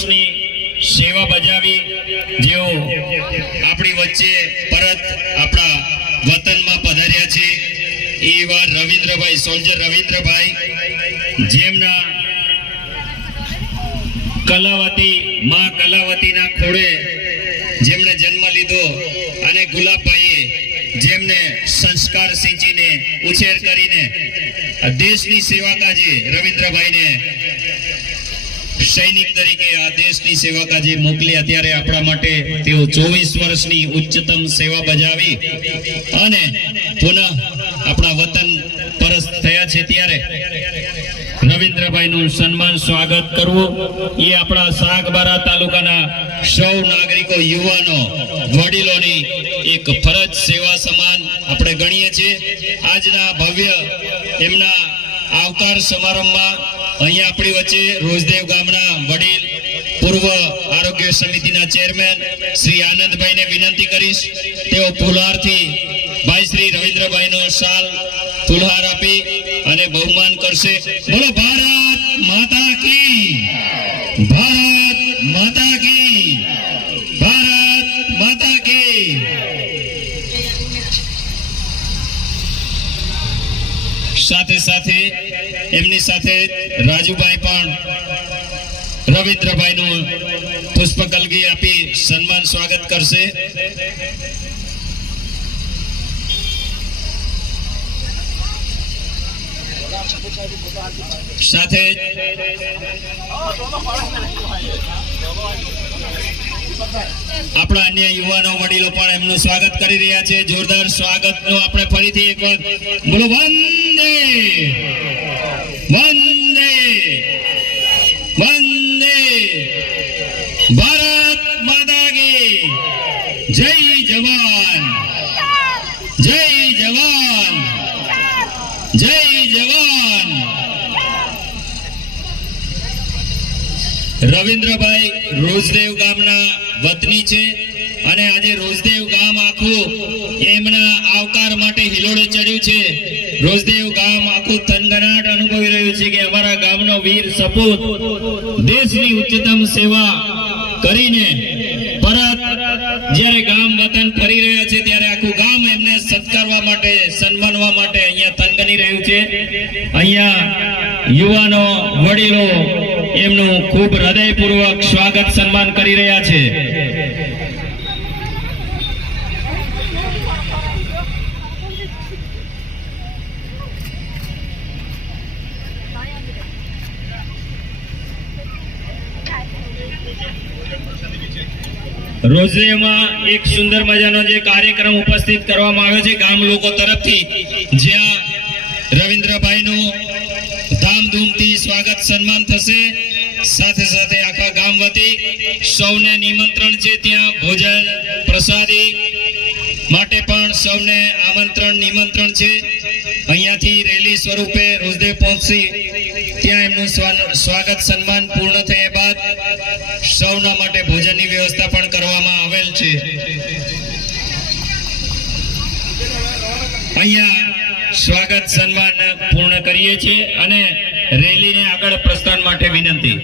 વર્ષની સેવા બજાવી જેઓ આપણી વચ્ચે પરત આપણા વતનમાં પધાર્યા છે એવા રવિન્દ્રભાઈ સોલ્જર રવિન્દ્રભાઈ, જેમના કલાવતી માં કલાવતીના ખોળે જેમણે જન્મ લીધો અને ગુલાબભાઈએ જેમને સંસ્કાર સિંચીને ઉછેર કરીને દેશની સેવા કાજે રવિન્દ્રભાઈને સૈનિક તરીકે આ દેશની સેવા કાજે મોકલ્યા, ત્યારે આપણા માટે તેઓ 24 વર્ષની ઉચ્ચતમ સેવા બજાવી અને પુનઃ આપણા વતન પરત થયા છે, ત્યારે રવિન્દ્રભાઈનું સન્માન સ્વાગત કરવું એ આપણા સાગબારા તાલુકાના સૌ નાગરિકો, યુવાનો, વડીલોની એક ફરજ સેવા સમાન આપણે ગણીએ છીએ। આજના ભવ્ય એમના આવકાર સમારંભમાં અહીંયા આપણી વચ્ચે રોજદેવ ગામના વડીલ પૂર્વ આરોગ્ય સમિતિના ચેરમેન શ્રી આનંદભાઈને વિનંતી કરીશ, તેઓ ફુલહારથી ભાઈ શ્રી રવિન્દ્રભાઈનો શાલ ફુલહાર આપી અને બહુમાન કરશે। બોલો ભારત માતા કી, ભારત માતા કી, ભારત માતા કી। સાથે સાથે એમની સાથે રાજુભાઈ પણ રવિન્દ્રભાઈનું પુષ્પકલગી આપી સન્માન સ્વાગત કરશે। સાથે આપણા અન્ય યુવાનો વડીલો પણ એમનું સ્વાગત કરી રહ્યા છે। જોરદાર સ્વાગતનો આપણે ફરીથી એક વાર બોલો વંદે વંદે વંદે ભારત માતા કી જય જવાન, જય જવાન, જય જવાન। રવિન્દ્રભાઈ રોજદેવ ગામના વતની છે અને આજે રોજદેવ ગામ આખું એમના આવકાર માટે હિલોડે ચડ્યું છે। રોજદેવ ગામ આખું થનગનાટ અનુભવી રહ્યું છે કે અમારા ગામનો વીર સપૂત દેશની ઉચ્ચતમ સેવા કરીને પરત જ્યારે ગામ વતન ફરી રહ્યા છે, ત્યારે આખું ગામ એમને સત્કારવા માટે, સન્માનવા માટે અહીંયા થનગની રહ્યું છે। અહીંયા યુવાનો, વડીલો એમનું ખૂબ હૃદયપૂર્વક સ્વાગત સન્માન કરી રહ્યા છે। રોજદેવમાં એક સુંદર મજાનો જે કાર્યક્રમ ઉપસ્થિત કરવામાં આવ્યો છે ગામ લોકો તરફથી, જ્યાં રવિન્દ્રભાઈનું ધામધૂમથી સ્વાગત સન્માન થશે। સાથે સાથે આખા ગામ વતી સૌને નિમંત્રણ છે, ત્યાં ભોજન પ્રસાદી માટે પણ સૌને આમંત્રણ નિમંત્રણ છે। અહીંયાથી રેલી સ્વરૂપે રોજદેવ પહોંચી ત્યાં એમનું સ્વાગત સન્માન પૂર્ણ થયા બાદ સૌના માટે ભોજનની વ્યવસ્થા પણ કરવામાં આવેલ છે। અહીંયા સ્વાગત સન્માન પૂર્ણ કરીએ છીએ અને રેલીને આગળ પ્રસ્થાન માટે વિનંતી।